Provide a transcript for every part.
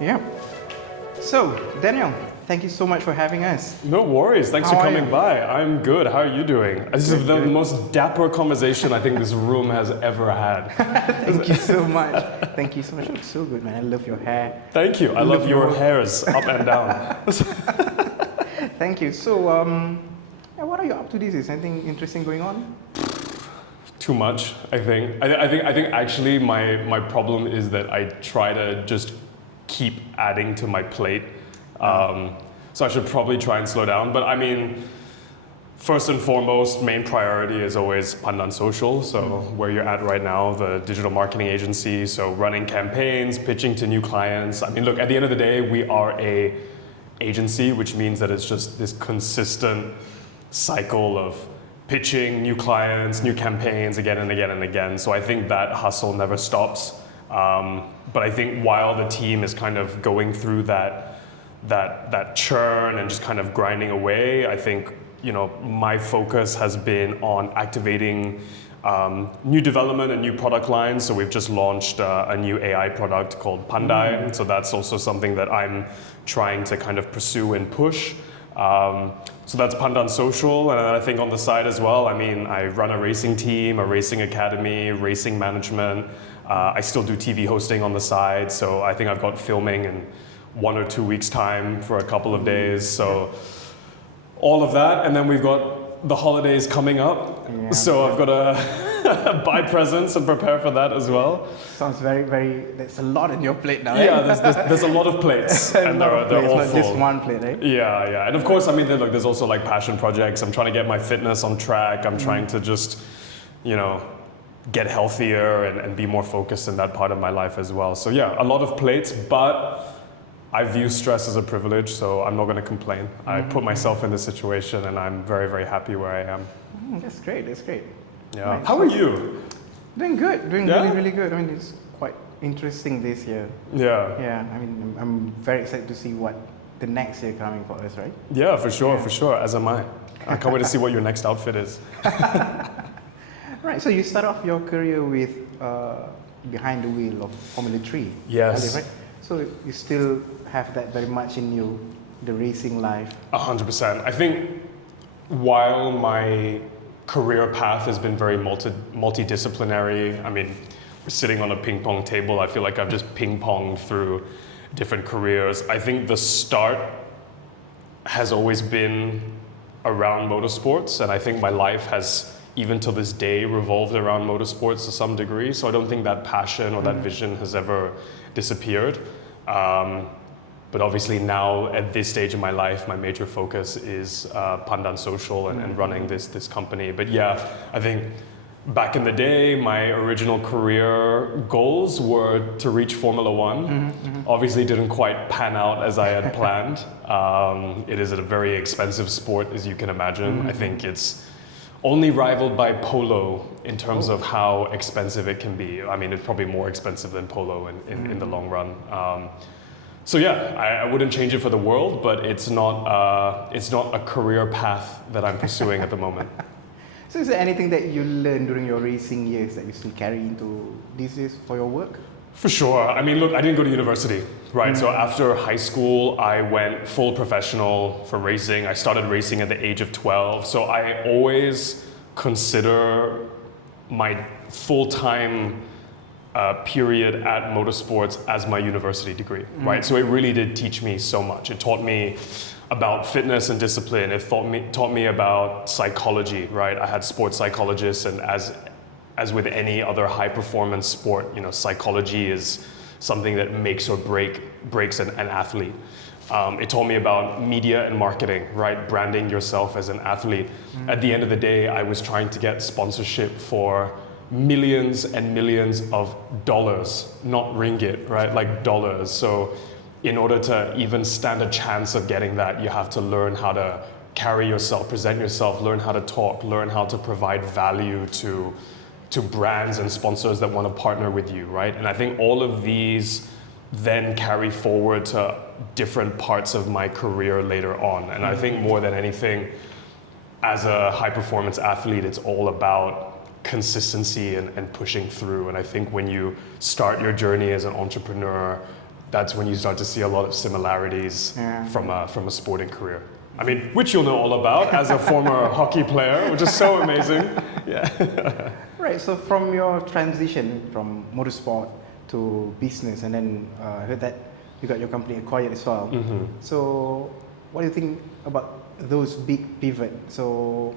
Yeah. So, Daniel, thank you so much for having us. No worries. Thanks How for are coming you? by. I'm good. How are you doing? This is the Good. most dapper conversation I think this room has ever had. Thank you so much. Thank you so much. You look so good, man. I love your hair. Thank you. I love your hairs up and down. Thank you. So, what are you up to these days? Anything interesting going on? Too much, I think. I think actually my problem is that I try to just keep adding to my plate. So I should probably try and slow down. But I mean, first and foremost, main priority is always Pandan Social. So where you're at right now, the digital marketing agency. So running campaigns, pitching to new clients. I mean, look, at the end of the day, we are a agency, which means that it's just this consistent cycle of pitching new clients, new campaigns again and again and again. So I think that hustle never stops. But I think while the team is kind of going through that churn and just kind of grinding away, I think my focus has been on activating new development and new product lines. So we've just launched a new AI product called Pandai. So that's also something that I'm trying to kind of pursue and push. So that's Pandan Social, and I think on the side as well, I mean, I run a racing team, a racing academy, racing management. I still do TV hosting on the side, so I think I've got filming in 1 or 2 weeks' time for a couple of days. So all of that, and then we've got the holidays coming up. Yeah. So I've got to buy presents and prepare for that as well. Sounds very, there's a lot on your plate now. Yeah, Eh? there's a lot of plates, and they're all not full. just one plate, right? Yeah, and of course, I mean, there's also like passion projects. I'm trying to get my fitness on track. I'm trying to just, get healthier and be more focused in that part of my life as well. So yeah, a lot of plates, but I view stress as a privilege, so I'm not going to complain. I put myself in this situation, and I'm very, very happy where I am. That's great. Yeah. Right. How are you? Doing good. Doing Yeah? really, really good. I mean, it's quite interesting this year. Yeah. Yeah, I mean, I'm very excited to see what the next year coming for us, right? Yeah, for sure. As am I. I can't wait to see what your next outfit is. Right, so you start off your career with behind the wheel of Formula 3. Yes. Right? So you still have that very much in you, the racing life. 100%. I think while my career path has been very multidisciplinary, I mean, we're sitting on a ping pong table. I feel like I've just ping ponged through different careers. I think the start has always been around motorsports, and I think my life has, even to this day, revolved around motorsports to some degree. So I don't think that passion or that vision has ever disappeared. But obviously now, at this stage in my life, my major focus is Pandan Social and running this company. But yeah, I think back in the day, my original career goals were to reach Formula One. Obviously didn't quite pan out as I had planned. It is a very expensive sport, as you can imagine. I think it's only rivaled by polo in terms of how expensive it can be. I mean, it's probably more expensive than polo in the long run. So yeah, I wouldn't change it for the world, but it's not a career path that I'm pursuing at the moment. So is there anything that you learned during your racing years that you still carry into these days for your work? For sure. I mean, look, I didn't go to university, right? So after high school, I went full professional for racing. I started racing at the age of 12. So I always consider my full-time period at motorsports as my university degree, right? So it really did teach me so much. It taught me about fitness and discipline. It taught me about psychology, right? I had sports psychologists, and as with any other high performance sport, psychology is something that makes or breaks an athlete. It taught me about media and marketing, right? Branding yourself as an athlete. At the end of the day, I was trying to get sponsorship for millions and millions of dollars, not ringgit, right? Like dollars. So in order to even stand a chance of getting that, you have to learn how to carry yourself, present yourself, learn how to talk, learn how to provide value to brands and sponsors that want to partner with you, right? And I think all of these then carry forward to different parts of my career later on. And I think more than anything, as a high performance athlete, it's all about consistency and pushing through. And I think when you start your journey as an entrepreneur, that's when you start to see a lot of similarities from a sporting career. I mean, which you'll know all about as a former hockey player, which is so amazing. Yeah. Right. So from your transition from motorsport to business, and then I heard that you got your company acquired as well. So what do you think about those big pivot? So,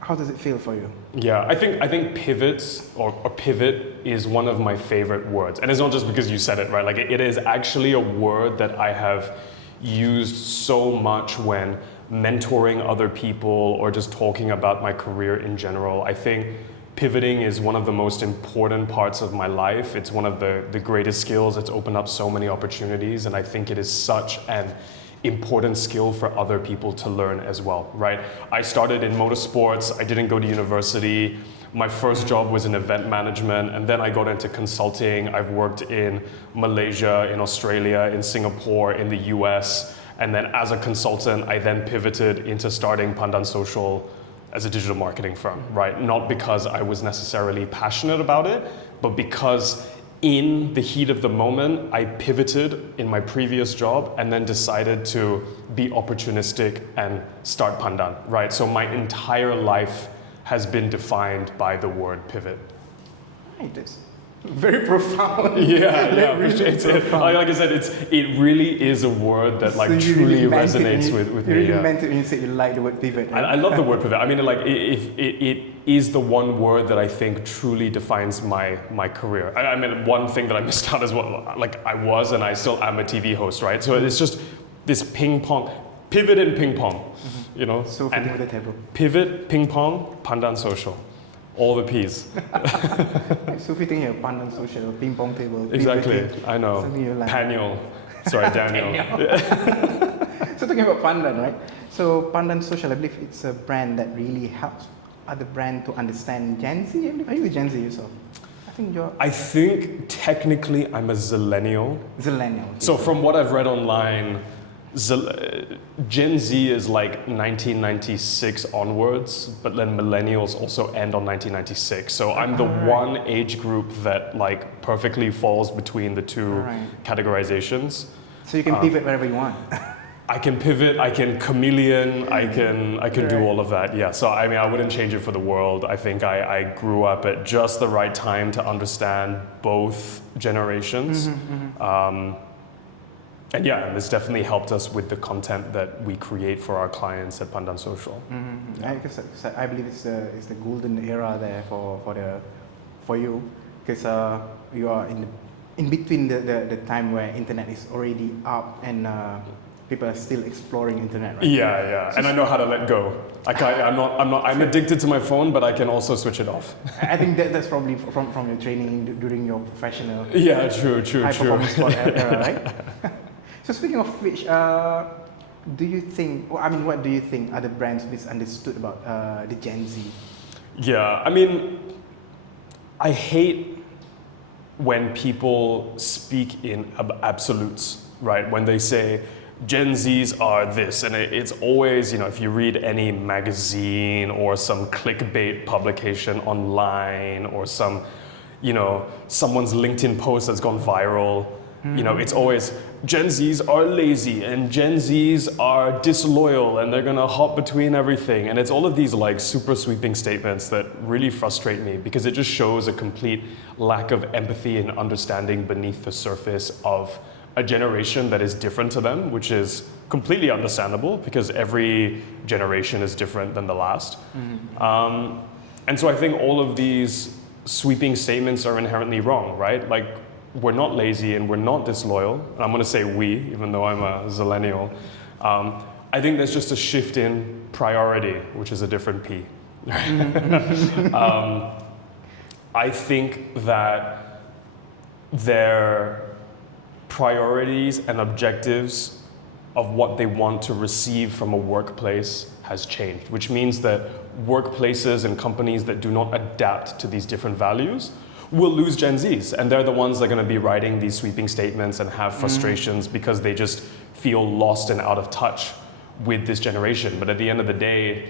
how does it feel for you? Yeah, I think pivots or pivot is one of my favorite words. And it's not just because you said it, right? Like it is actually a word that I have used so much when mentoring other people or just talking about my career in general. I think pivoting is one of the most important parts of my life. It's one of the greatest skills. It's opened up so many opportunities, and I think it is such an important skill for other people to learn as well, right? I started in motorsports. I didn't go to university. My first job was in event management, and then I got into consulting. I've worked in Malaysia, in Australia, in Singapore, in the US, and then as a consultant, I then pivoted into starting Pandan Social as a digital marketing firm, right? Not because I was necessarily passionate about it, but because in the heat of the moment, I pivoted in my previous job and then decided to be opportunistic and start Pandan, right? So my entire life has been defined by the word pivot. Right, that's very profound. Yeah, appreciate it. Like I said, it really is a word that like So truly resonates with me. You really meant it when you said you like the word pivot. Right? I love the word pivot. I mean, like it is the one word that I think truly defines my career. I mean, one thing that I missed out as well, like I was and I still am a TV host, right? So it's just this ping pong, pivot and ping pong, So fitting with the table. Pivot, ping pong, Pandan Social. All the P's. So fitting here, Pandan Social, ping pong table. Exactly, pivoting. I know. Something you like. Paniel. Sorry, Daniel. So talking about Pandan, right? So Pandan Social, I believe it's a brand that really helps other brands to understand Gen Z. Are you a Gen Z yourself? I think technically I'm a zillennial. Zillennial. So from what I've read online, Gen Z is like 1996 onwards, but then millennials also end on 1996. So I'm the one age group that like perfectly falls between the two categorizations. So you can pivot wherever you want. I can pivot, I can chameleon, I can do all of that. Yeah. So I mean, I wouldn't change it for the world. I think I grew up at just the right time to understand both generations. And yeah, and this definitely helped us with the content that we create for our clients at Pandan Social. I believe it's the golden era there for you, because you are in between the time where internet is already up and people are still exploring internet, right? Yeah, and I know how to let go. I'm addicted to my phone, but I can also switch it off. I think that's probably from your training during your professional. Yeah, true. High performance sport era, right? So speaking of which, do you think? What do you think other brands misunderstood about the Gen Z? Yeah, I mean, I hate when people speak in absolutes, right? When they say Gen Zs are this, and it's always, if you read any magazine or some clickbait publication online or some, someone's LinkedIn post that's gone viral, it's always Gen Zs are lazy and Gen Zs are disloyal and they're gonna hop between everything. And it's all of these like super sweeping statements that really frustrate me because it just shows a complete lack of empathy and understanding beneath the surface of a generation that is different to them, which is completely understandable because every generation is different than the last. And so I think all of these sweeping statements are inherently wrong, right? Like, we're not lazy and we're not disloyal. And I'm gonna say we, even though I'm a zillennial. I think there's just a shift in priority, which is a different P. I think that their priorities and objectives of what they want to receive from a workplace has changed, which means that workplaces and companies that do not adapt to these different values will lose Gen Zs, and they're the ones that are going to be writing these sweeping statements and have frustrations because they just feel lost and out of touch with this generation. But at the end of the day,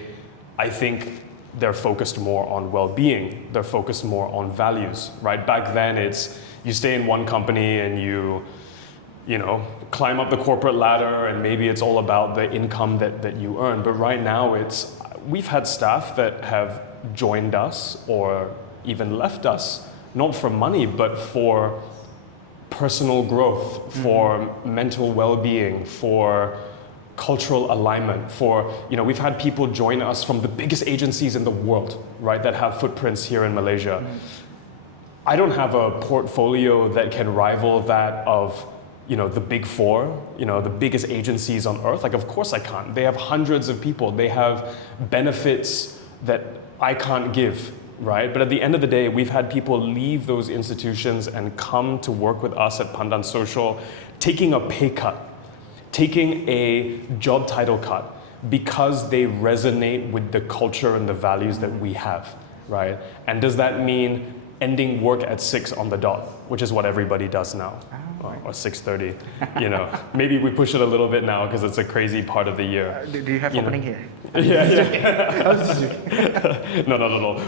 I think they're focused more on well-being. They're focused more on values, right? Back then, it's you stay in one company and you know, climb up the corporate ladder, and maybe it's all about the income that you earn. But right now we've had staff that have joined us or even left us, not for money, but for personal growth, for mental well-being, for cultural alignment, for, you know, we've had people join us from the biggest agencies in the world, right, that have footprints here in Malaysia. I don't have a portfolio that can rival that of, you know, the big four, you know, the biggest agencies on earth. Like, of course I can't. They have hundreds of people. They have benefits that I can't give, right? But at the end of the day, we've had people leave those institutions and come to work with us at Pandan Social, taking a pay cut, taking a job title cut, because they resonate with the culture and the values that we have, right? And does that mean ending work at 6 on the dot, which is what everybody does now, or 6:30, you know? Maybe we push it a little bit now because it's a crazy part of the year. Do you have opening here? Yeah. No.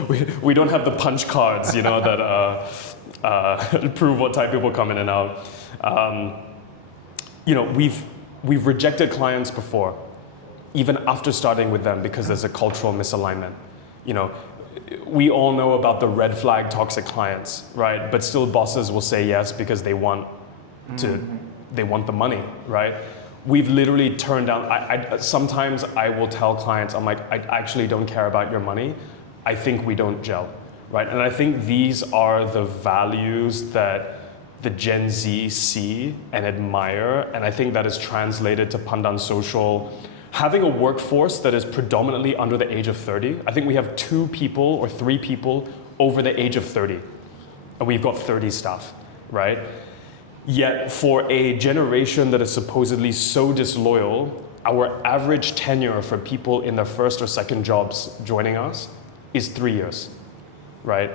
We don't have the punch cards, you know, that prove what type people come in and out. You know, we've rejected clients before, even after starting with them, because there's a cultural misalignment. You know, we all know about the red flag toxic clients, right? But still bosses will say yes because they want the money, right? We've literally turned down, sometimes I will tell clients, I'm like, I actually don't care about your money. I think we don't gel, right? And I think these are the values that the Gen Z see and admire. And I think that is translated to Pandan Social. Having a workforce that is predominantly under the age of 30. I think we have 2 people or 3 people over the age of 30. And we've got 30 staff, right? Yet for a generation that is supposedly so disloyal, our average tenure for people in their first or second jobs joining us is 3 years, right?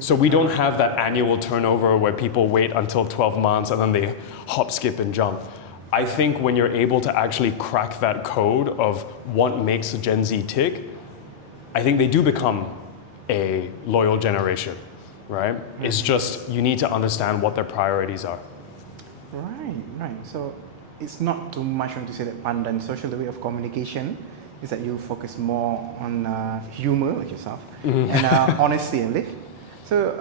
So we don't have that annual turnover where people wait until 12 months and then they hop, skip, and jump. I think when you're able to actually crack that code of what makes a Gen Z tick, I think they do become a loyal generation, right? It's just, you need to understand what their priorities are. Right. So it's not too much to say that Pandan Social, the way of communication, is that you focus more on humor, like yourself, and honesty and live. So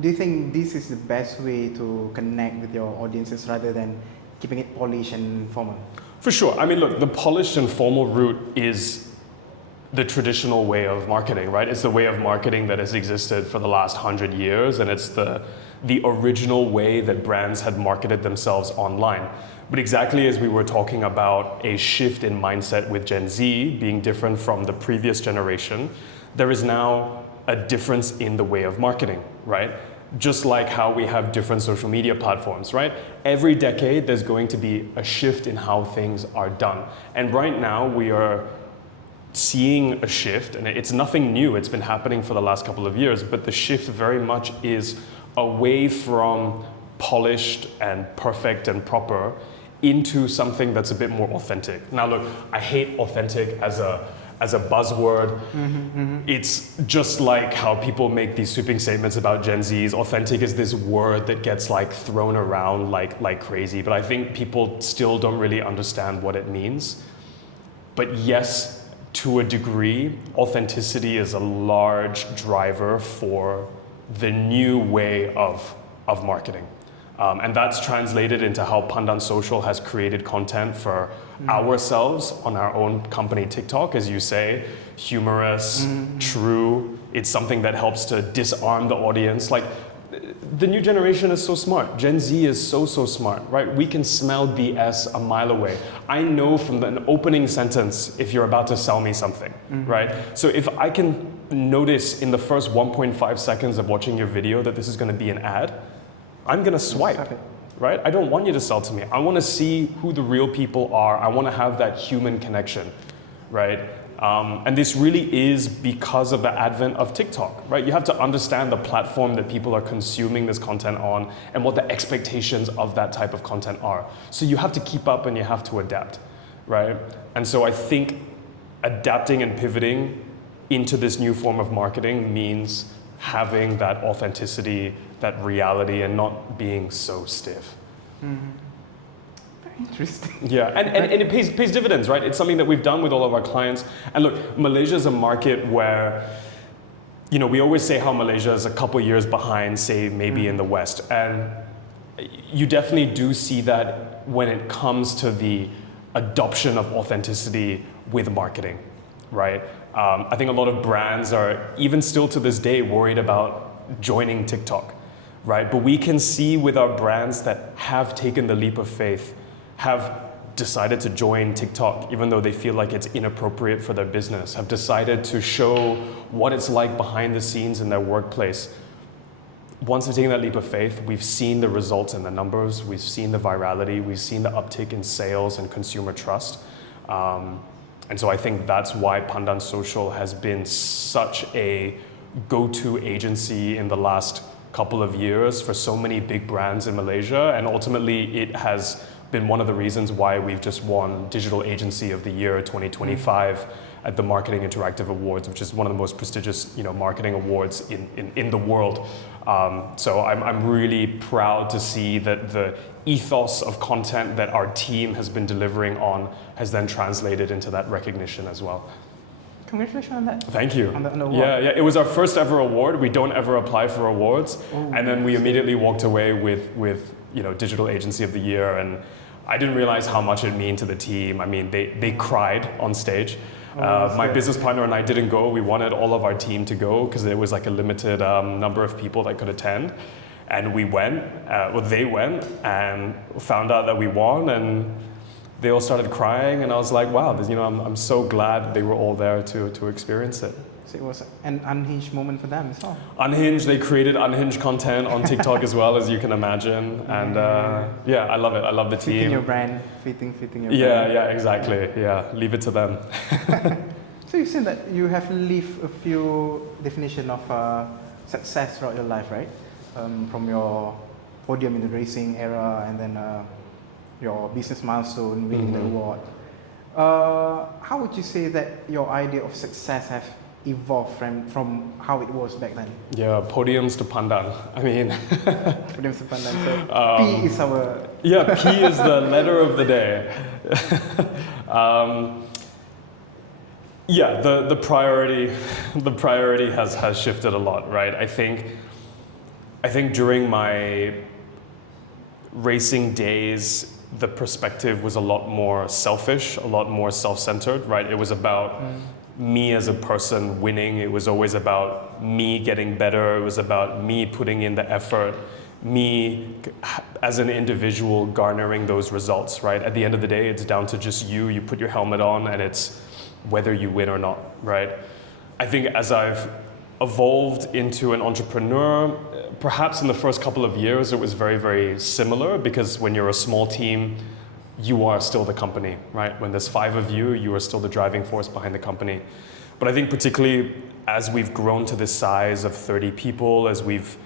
do you think this is the best way to connect with your audiences rather than keeping it polished and formal? For sure. I mean, look, the polished and formal route is the traditional way of marketing, right? It's the way of marketing that has existed for the last 100 years, and it's the original way that brands had marketed themselves online. But exactly as we were talking about a shift in mindset with Gen Z being different from the previous generation, there is now a difference in the way of marketing, right? Just like how we have different social media platforms, right? Every decade, there's going to be a shift in how things are done. And right now, we are seeing a shift, and it's nothing new. It's been happening for the last couple of years, but the shift very much is away from polished and perfect and proper into something that's a bit more authentic. Now, look, I hate authentic as a buzzword. It's just like how people make these sweeping statements about Gen Zs. Authentic is this word that gets like thrown around like crazy, but I think people still don't really understand what it means. But yes, to a degree, authenticity is a large driver for the new way of marketing. And that's translated into how Pandan Social has created content for ourselves on our own company TikTok, as you say, humorous, true. It's something that helps to disarm the audience. Like, the new generation is so smart. Gen Z is so smart, right? We can smell BS a mile away. I know from an opening sentence if you're about to sell me something, right? So if I can notice in the first 1.5 seconds of watching your video that this is going to be an ad, I'm going to swipe, right? I don't want you to sell to me. I want to see who the real people are. I want to have that human connection, right? And this really is because of the advent of TikTok, right? You have to understand the platform that people are consuming this content on and what the expectations of that type of content are. So you have to keep up and you have to adapt, right? And so I think adapting and pivoting into this new form of marketing means having that authenticity, that reality, and not being so stiff. Very interesting. Yeah, and it pays dividends, right? It's something that we've done with all of our clients. And look, Malaysia is a market where, we always say how Malaysia is a couple years behind, say, maybe in the West. And you definitely do see that when it comes to the adoption of authenticity with marketing, right? I think a lot of brands are, even still to this day, worried about joining TikTok, right? But we can see with our brands that have taken the leap of faith, have decided to join TikTok, even though they feel like it's inappropriate for their business, have decided to show what it's like behind the scenes in their workplace. Once they've taken that leap of faith, we've seen the results in the numbers, we've seen the virality, we've seen the uptick in sales and consumer trust. And so I think that's why Pandan Social has been such a go-to agency in the last couple of years for so many big brands in Malaysia. And ultimately, it has been one of the reasons why we've just won Digital Agency of the Year 2025 at the Marketing Interactive Awards, which is one of the most prestigious, marketing awards in the world. So I'm really proud to see that the ethos of content that our team has been delivering on has then translated into that recognition as well. Congratulations on that. Thank you. On the award. Yeah, it was our first ever award. We don't ever apply for awards. And then we immediately walked away with Digital Agency of the Year. And I didn't realize how much it meant to the team. I mean, they cried on stage. My business partner and I didn't go. We wanted all of our team to go because there was like a limited number of people that could attend. And we went, they went and found out that we won, and they all started crying, and I was like, wow, I'm so glad they were all there to experience it. So it was an unhinged moment for them as well. Unhinged, they created unhinged content on TikTok as well, as you can imagine. And I love it. I love the team. Fitting your brand, fitting your brand. Yeah, exactly. Yeah, leave it to them. So you've seen that you have lived a few definitions of success throughout your life, right? From your podium in the racing era, and then your business milestone, winning the award. How would you say that your idea of success have evolved from how it was back then? Yeah, podiums to pandan. I mean, podiums to pandan. So P is our... Yeah, P is the letter of the day. The priority has shifted a lot, right? I think during my racing days, the perspective was a lot more selfish, a lot more self-centered, right? It was about me as a person winning. It was always about me getting better. It was about me putting in the effort, me as an individual garnering those results, right? At the end of the day, it's down to just you. You put your helmet on and it's whether you win or not, right? I think as I've evolved into an entrepreneur, perhaps in the first couple of years, it was very, very similar, because when you're a small team, you are still the company, right? When there's 5 of you, you are still the driving force behind the company. But I think particularly as we've grown to this size of 30 people, as we've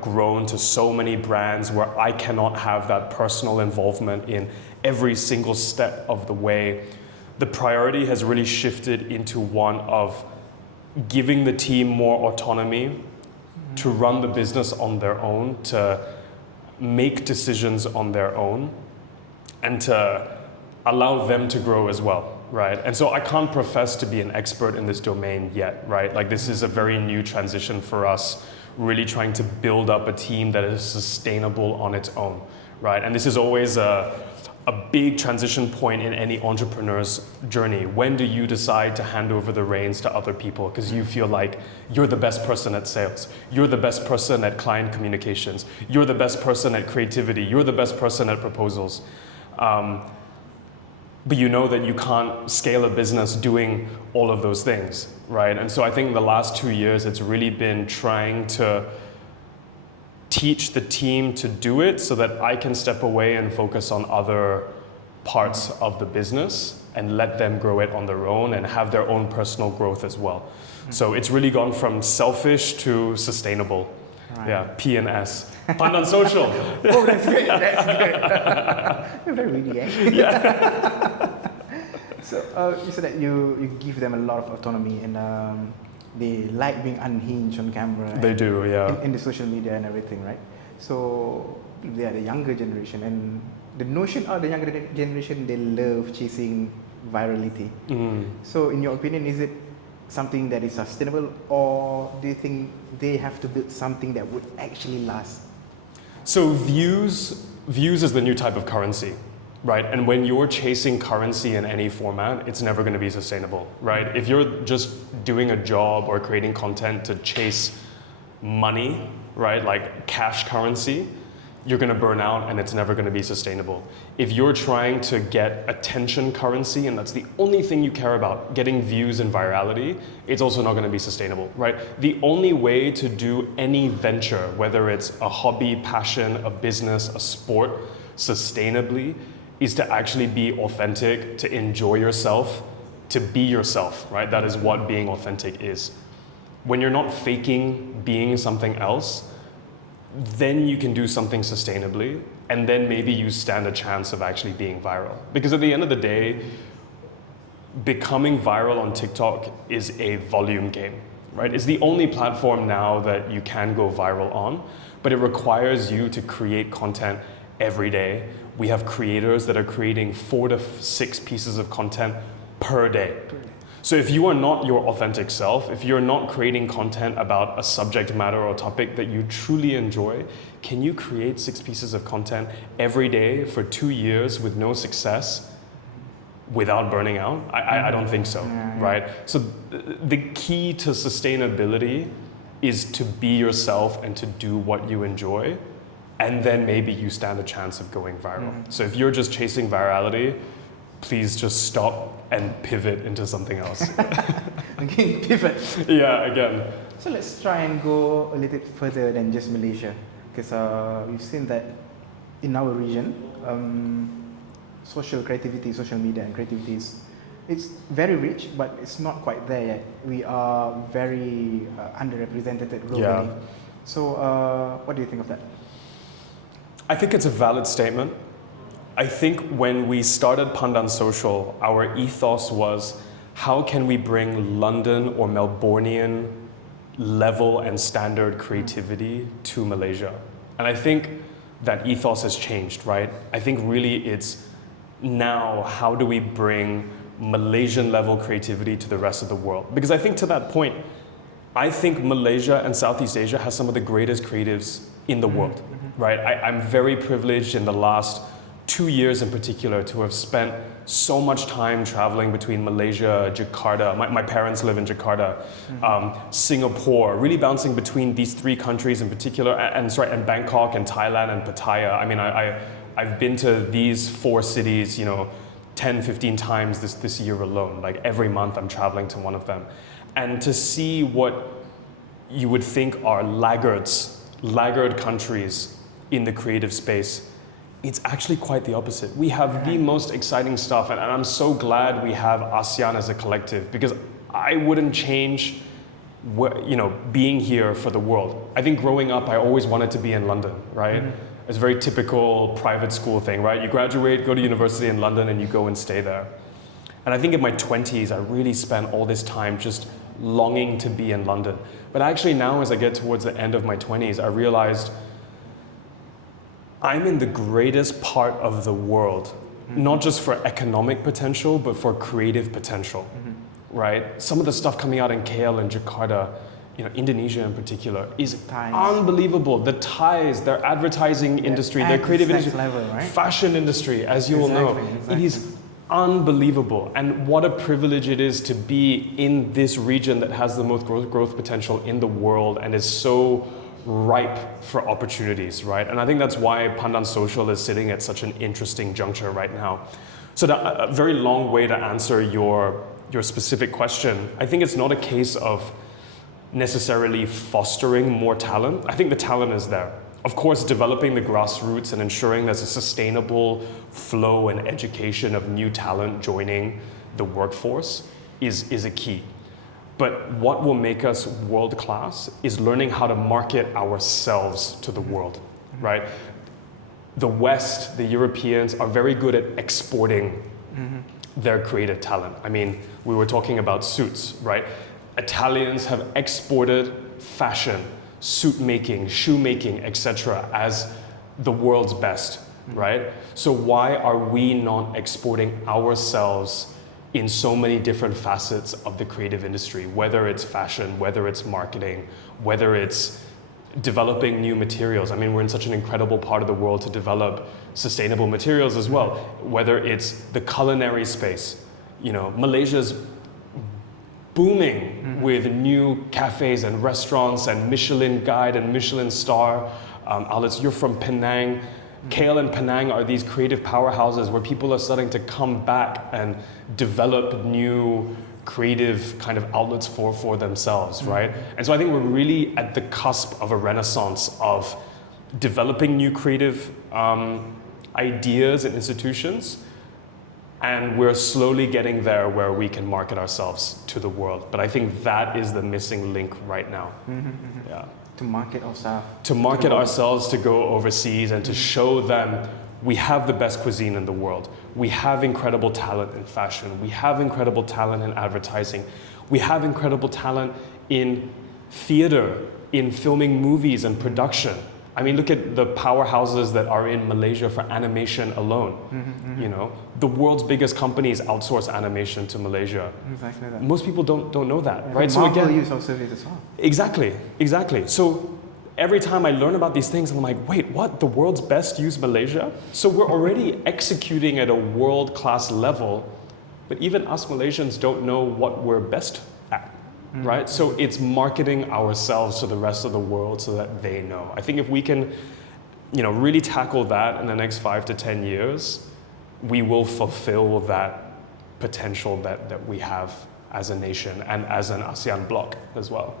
grown to so many brands where I cannot have that personal involvement in every single step of the way, the priority has really shifted into one of giving the team more autonomy to run the business on their own, to make decisions on their own, and to allow them to grow as well, right? And so I can't profess to be an expert in this domain yet, right? Like, this is a very new transition for us, really trying to build up a team that is sustainable on its own, right? And this is always a big transition point in any entrepreneur's journey. When do you decide to hand over the reins to other people because you feel like you're the best person at sales, you're the best person at client communications, you're the best person at creativity, you're the best person at proposals. But you know that you can't scale a business doing all of those things, right? And so I think the last 2 years, it's really been trying to teach the team to do it so that I can step away and focus on other parts of the business and let them grow it on their own and have their own personal growth as well. So it's really gone from selfish to sustainable. Right. Yeah, P and S. Pandan Social. Oh, that's great. That's great. You're very witty, eh? Yeah. So you said that you give them a lot of autonomy, and they like being unhinged on camera. They do, yeah. In the social media and everything, right? So they are the younger generation, and the notion of the younger generation, they love chasing virality. So in your opinion, is it something that is sustainable, or do you think they have to build something that would actually last? So views is the new type of currency, right? And when you're chasing currency in any format, it's never going to be sustainable, right? If you're just doing a job or creating content to chase money, right, like cash currency, you're going to burn out and it's never going to be sustainable. If you're trying to get attention currency and that's the only thing you care about, getting views and virality, it's also not going to be sustainable, right? The only way to do any venture, whether it's a hobby, passion, a business, a sport, sustainably, is to actually be authentic, to enjoy yourself, to be yourself, right? That is what being authentic is. When you're not faking being something else, then you can do something sustainably, and then maybe you stand a chance of actually being viral. Because at the end of the day, becoming viral on TikTok is a volume game, right? It's the only platform now that you can go viral on, but it requires you to create content every day. We have creators that are creating 4 to 6 pieces of content per day. So if you are not your authentic self, if you're not creating content about a subject matter or topic that you truly enjoy, can you create 6 pieces of content every day for 2 years with no success without burning out? I don't think so, right? So the key to sustainability is to be yourself and to do what you enjoy, and then maybe you stand a chance of going viral. So if you're just chasing virality, please just stop and pivot into something else. Again, pivot. Yeah, again. So let's try and go a little bit further than just Malaysia, because we've seen that in our region, social creativity, social media and creativity it's very rich, but it's not quite there yet. We are very underrepresented globally. Yeah. So what do you think of that? I think it's a valid statement. I think when we started Pandan Social, our ethos was, how can we bring London or Melbourneian level and standard creativity to Malaysia? And I think that ethos has changed, right? I think really it's now, how do we bring Malaysian level creativity to the rest of the world? Because I think to that point, I think Malaysia and Southeast Asia has some of the greatest creatives in the world, right? I'm very privileged in the last 2 years in particular to have spent so much time traveling between Malaysia, Jakarta, my parents live in Jakarta, Singapore, really bouncing between these 3 countries in particular, and Bangkok and Thailand and Pattaya. I mean, I've been to these 4 cities, 10, 15 times this year alone. Like every month I'm traveling to one of them. And to see what you would think are laggard countries in the creative space, it's actually quite the opposite. We have the most exciting stuff, and I'm so glad we have ASEAN as a collective, because I wouldn't change being here for the world. I think growing up, I always wanted to be in London, right? It's a very typical private school thing, right? You graduate, go to university in London, and you go and stay there. And I think in my 20s, I really spent all this time just longing to be in London. But actually now, as I get towards the end of my 20s, I realized I'm in the greatest part of the world, not just for economic potential, but for creative potential, right? Some of the stuff coming out in KL and Jakarta, Indonesia in particular, is unbelievable. The Thais, their advertising industry, their creative industry, level, right? fashion industry, as you all know, it is unbelievable. And what a privilege it is to be in this region that has the most growth potential in the world and is so ripe for opportunities, right? And I think that's why Pandan Social is sitting at such an interesting juncture right now. So a very long way to answer your specific question. I think it's not a case of necessarily fostering more talent. I think the talent is there. Of course, developing the grassroots and ensuring there's a sustainable flow and education of new talent joining the workforce is a key. But what will make us world-class is learning how to market ourselves to the world, right? The West, the Europeans, are very good at exporting their creative talent. I mean, we were talking about Suits, right? Italians have exported fashion, suit making, shoe making, etc. as the world's best, right? So why are we not exporting ourselves in so many different facets of the creative industry, whether it's fashion, whether it's marketing, whether it's developing new materials. I mean, we're in such an incredible part of the world to develop sustainable materials as well, whether it's the culinary space. You know, Malaysia's booming with new cafes and restaurants and Michelin Guide and Michelin Star outlets. You're from Penang. KL and Penang are these creative powerhouses where people are starting to come back and develop new creative kind of outlets for themselves, right? And so I think we're really at the cusp of a renaissance of developing new creative ideas and institutions. And we're slowly getting there where we can market ourselves to the world. But I think that is the missing link right now. Yeah. To market ourselves. To market ourselves, to go overseas and to show them we have the best cuisine in the world. We have incredible talent in fashion. We have incredible talent in advertising. We have incredible talent in theater, in filming movies and production. I mean, look at the powerhouses that are in Malaysia for animation alone. You know, the world's biggest companies outsource animation to Malaysia. Exactly that. Most people don't know that, Yeah, right? So Marvel again, use our service as well. exactly. So every time I learn about these things, I'm like, wait, what? The world's best use Malaysia? So we're already executing at a world-class level, but even us Malaysians don't know what we're best at. Right? So it's marketing ourselves to the rest of the world so that they know. I think if we can, you know, really tackle that in the next 5 to 10 years, we will fulfill that potential that we have as a nation and as an ASEAN bloc as well.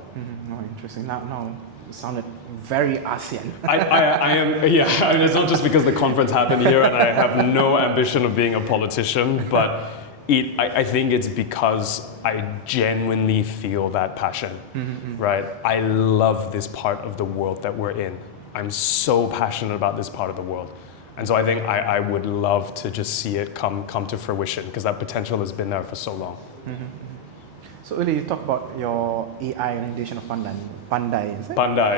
No, interesting. Now it sounded very ASEAN. I am, yeah, I mean, it's not just because the conference happened here and I have no ambition of being a politician, but I think it's because I genuinely feel that passion, right? I love this part of the world that we're in. I'm so passionate about this part of the world. And so I think I would love to just see it come to fruition because that potential has been there for so long. So earlier you talked about your AI rendition of Pandai, is it? Pandai,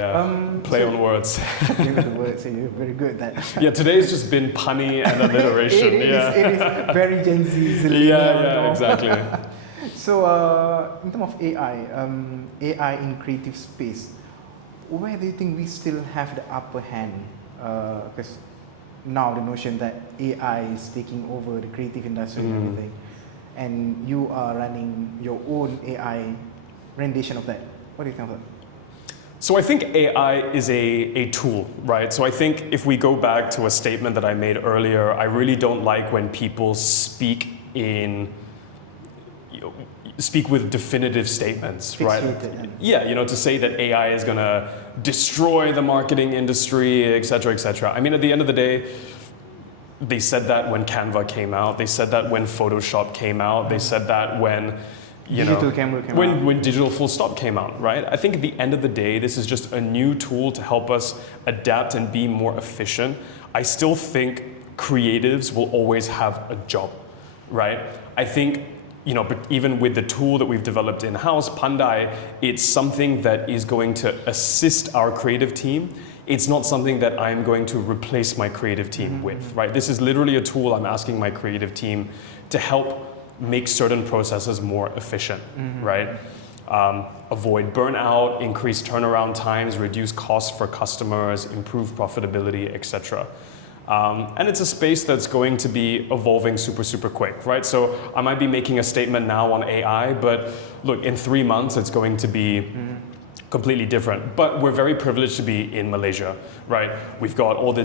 yeah. Play on words. You know the words, so you're very good at that. Yeah, today's just been punny and alliteration. It is very Gen Z. Yeah, exactly. So in terms of AI in creative space, where do you think we still have the upper hand? Because now the notion that AI is taking over the creative industry and everything, and you are running your own AI rendition of that. What do you think of that? So I think AI is a tool, right? So I think if we go back to a statement that I made earlier, I really don't like when people speak with definitive statements, right? Yeah, you know, to say that AI is going to destroy the marketing industry, et cetera, et cetera. I mean, at the end of the day, they said that when Canva came out. They said that when Photoshop came out. They said that when, digital camera came out. When digital full stop came out, right? I think at the end of the day, this is just a new tool to help us adapt and be more efficient. I still think creatives will always have a job, right? I think, you know, but even with the tool that we've developed in-house, Pandai, it's something that is going to assist our creative team. It's not something that I'm going to replace my creative team with, right? This is literally a tool I'm asking my creative team to help make certain processes more efficient, right? Avoid burnout, increase turnaround times, reduce costs for customers, improve profitability, etc. And it's a space that's going to be evolving super quick, right? So I might be making a statement now on AI, but look, in 3 months, it's going to be completely different. But we're very privileged to be in Malaysia, right? We've got all the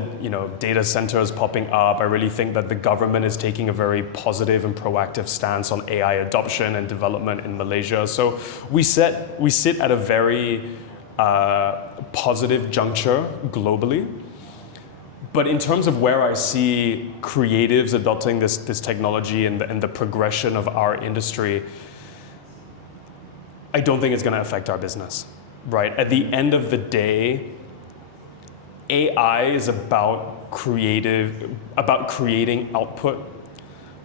data centers popping up. I really think that the government is taking a very positive and proactive stance on AI adoption and development in Malaysia. So we sit at a very positive juncture globally. But in terms of where I see creatives adopting this technology and the progression of our industry, I don't think it's going to affect our business, right? At the end of the day, AI is about creating output,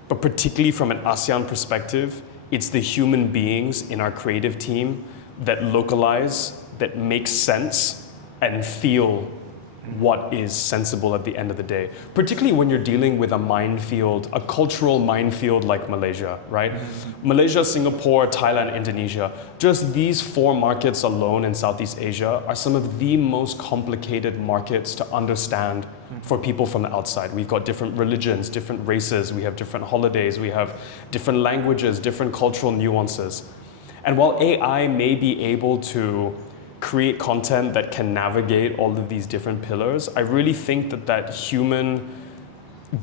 but particularly from an ASEAN perspective, it's the human beings in our creative team that localize, that make sense, and feel what is sensible at the end of the day. Particularly when you're dealing with a minefield, a cultural minefield like Malaysia, right? Malaysia, Singapore, Thailand, Indonesia, just these 4 markets alone in Southeast Asia are some of the most complicated markets to understand for people from the outside. We've got different religions, different races, we have different holidays, we have different languages, different cultural nuances. And while AI may be able to create content that can navigate all of these different pillars, I really think that that human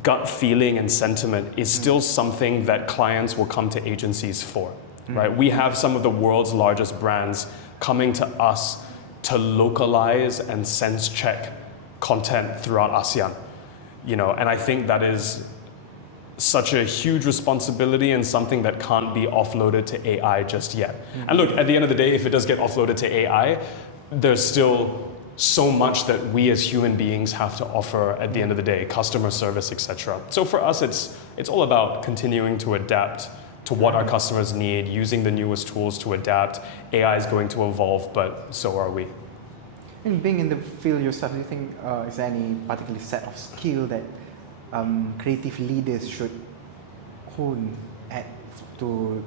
gut feeling and sentiment is still something that clients will come to agencies for, right? We have some of the world's largest brands coming to us to localize and sense check content throughout ASEAN, and I think that is such a huge responsibility and something that can't be offloaded to AI just yet. And look, at the end of the day, if it does get offloaded to AI, there's still so much that we as human beings have to offer at the end of the day, customer service, etc. So for us, it's all about continuing to adapt to what our customers need, using the newest tools to adapt. AI is going to evolve, but so are we. And being in the field yourself, do you think is there any particular set of skill that creative leaders should hone at to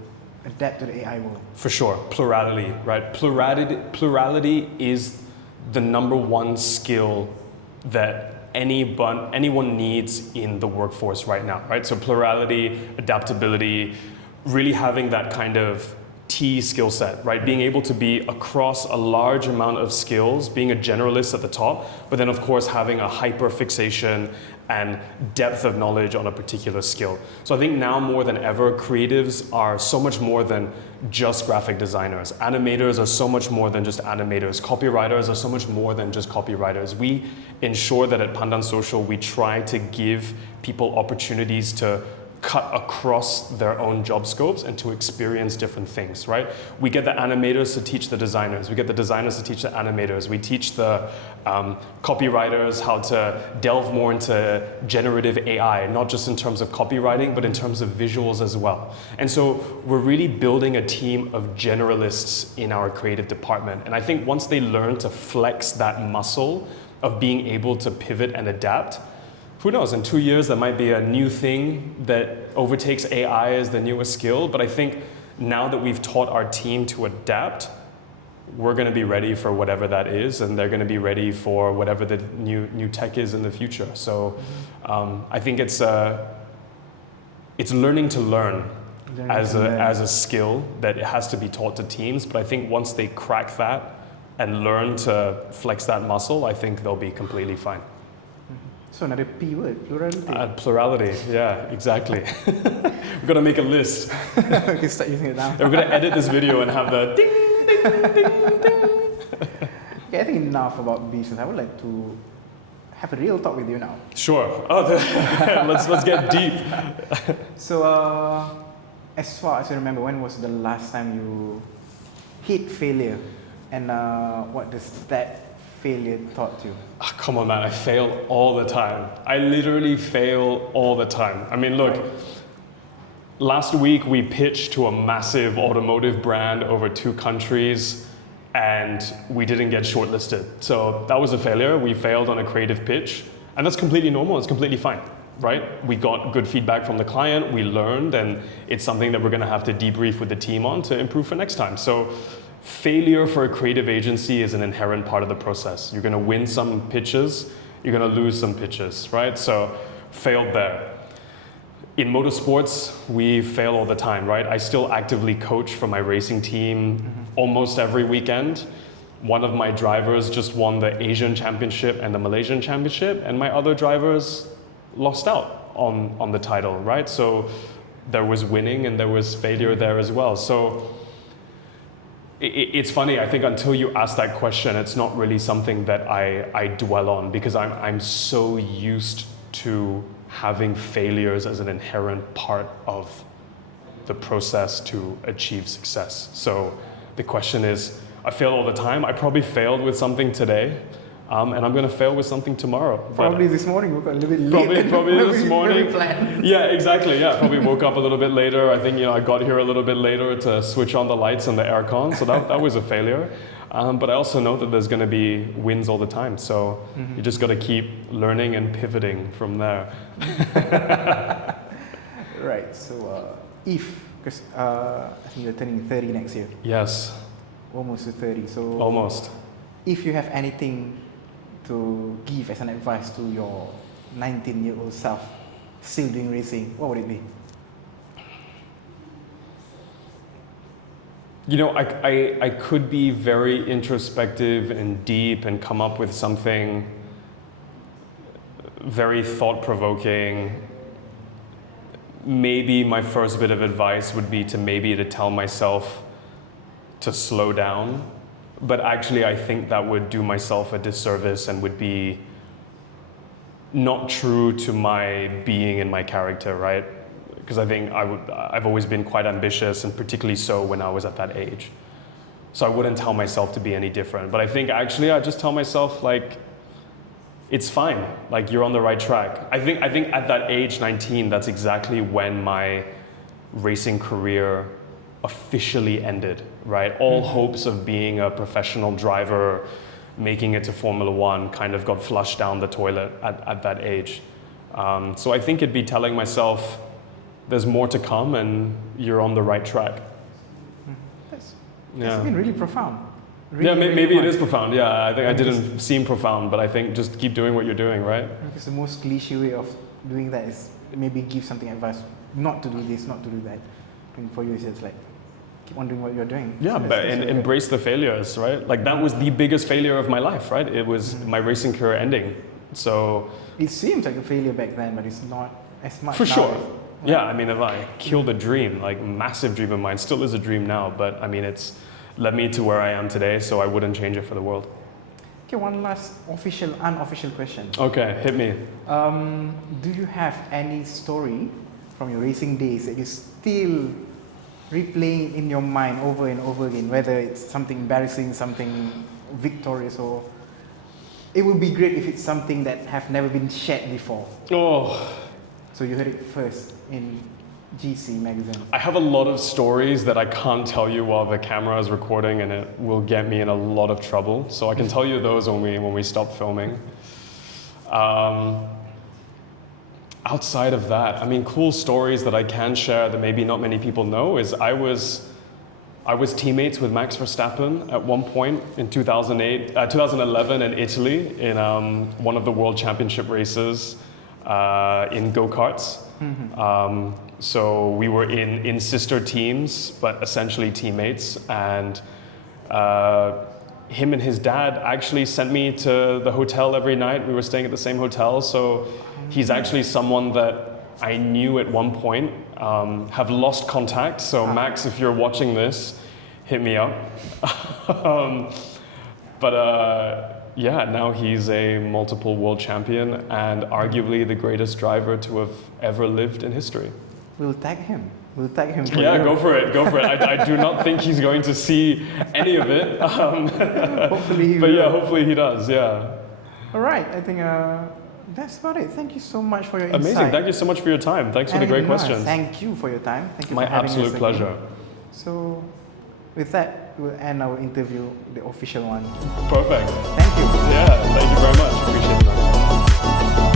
adapt to the AI world? For sure, plurality, right? Plurality is the number one skill that anyone needs in the workforce right now, right? So plurality, adaptability, really having that kind of T skill set, right? Being able to be across a large amount of skills, being a generalist at the top, but then of course having a hyper fixation and depth of knowledge on a particular skill. So I think now more than ever, creatives are so much more than just graphic designers. Animators are so much more than just animators. Copywriters are so much more than just copywriters. We ensure that at Pandan Social, we try to give people opportunities to cut across their own job scopes and to experience different things, right? We get the animators to teach the designers. We get the designers to teach the animators. We teach the copywriters how to delve more into generative AI, not just in terms of copywriting, but in terms of visuals as well. And so we're really building a team of generalists in our creative department. And I think once they learn to flex that muscle of being able to pivot and adapt, who knows, in 2 years, there might be a new thing that overtakes AI as the newest skill. But I think now that we've taught our team to adapt, we're going to be ready for whatever that is, and they're going to be ready for whatever the new tech is in the future. So I think it's learning to learn as a skill that it has to be taught to teams. But I think once they crack that and learn to flex that muscle, I think they'll be completely fine. So another P word, plurality. Plurality, yeah, exactly. We're going to make a list. We can start using it now. We're going to edit this video and have the ding, ding, ding, ding. Okay, I think enough about business. I would like to have a real talk with you now. Sure. Oh, let's get deep. So, as far as you remember, when was the last time you hit failure? And what does that failure taught you? Oh, come on, man, I fail all the time. I literally fail all the time. I mean, look, last week we pitched to a massive automotive brand over 2 countries and we didn't get shortlisted. So that was a failure. We failed on a creative pitch, and that's completely normal. It's completely fine, right? We got good feedback from the client, we learned, and it's something that we're gonna have to debrief with the team on to improve for next time. So failure for a creative agency is an inherent part of the process. You're going to win some pitches, you're going to lose some pitches, right? So failed there. In motorsports, we fail all the time, right? I still actively coach for my racing team almost every weekend. One of my drivers just won the Asian Championship and the Malaysian Championship, and my other drivers lost out on the title, right? So there was winning and there was failure there as well. So it's funny, I think until you ask that question, it's not really something that I dwell on, because I'm so used to having failures as an inherent part of the process to achieve success. So the question is, I fail all the time. I probably failed with something today, And I'm going to fail with something tomorrow. Probably this morning, we got a little bit late. Probably this morning. Planned. Yeah, exactly. Yeah, probably woke up a little bit later. I think I got here a little bit later to switch on the lights and the aircon, so that was a failure. But I also know that there's going to be wins all the time, so you just got to keep learning and pivoting from there. Right. So because I think you're turning 30 next year. Yes. Almost to 30. So Almost. if you have anything to give as an advice to your 19-year-old self still doing racing, what would it be? I could be very introspective and deep and come up with something very thought-provoking. Maybe my first bit of advice would be to tell myself to slow down. But actually, I think that would do myself a disservice and would be not true to my being and my character, right? Because I think I've always been quite ambitious, and particularly so when I was at that age. So I wouldn't tell myself to be any different. But I think actually I just tell myself, like, it's fine. Like, you're on the right track. I think at that age, 19, that's exactly when my racing career officially ended, right? All hopes of being a professional driver, making it to Formula One kind of got flushed down the toilet at that age. So I think it'd be telling myself, there's more to come and you're on the right track. It's been really profound. Maybe it is profound. Yeah, I think I didn't seem profound, but I think just keep doing what you're doing, right? Because the most cliche way of doing that is maybe give something advice, not to do this, not to do that. And for you, it's like, keep on doing what you're doing. Yeah, but embrace the failures, right? Like, that was the biggest failure of my life, right? It was my racing career ending. So it seemed like a failure back then, but it's not as much for now. sure. Yeah, I mean, if I killed a dream, like massive dream of mine, still is a dream now, but I mean, it's led me to where I am today, so I wouldn't change it for the world. Okay, one last unofficial question. Okay, hit me. Do you have any story from your racing days that you still replaying in your mind over and over again, whether it's something embarrassing, something victorious, or it would be great if it's something that have never been shared before? Oh. So you heard it first in GC magazine. I have a lot of stories that I can't tell you while the camera is recording, and it will get me in a lot of trouble. So I can tell you those when we stop filming. Outside of that, I mean, cool stories that I can share that maybe not many people know is I was teammates with Max Verstappen at one point in 2011 in Italy in one of the World Championship races in go-karts. So we were in sister teams, but essentially teammates. And him and his dad actually sent me to the hotel every night. We were staying at the same hotel. So he's actually someone that I knew at one point, have lost contact. So Max, if you're watching this, hit me up. Yeah, now he's a multiple world champion and arguably the greatest driver to have ever lived in history. We'll tag him. Yeah, go for it. I do not think he's going to see any of it. Hopefully he will. But yeah, hopefully he does, yeah. All right, I think that's about it. Thank you so much for your insight. Amazing. Thank you so much for your time. Thanks for the great questions. Thank you for your time. Thank you My for having us. My absolute pleasure. So, with that, we'll end our interview, the official one. Perfect. Thank you. Yeah, thank you very much. Appreciate that.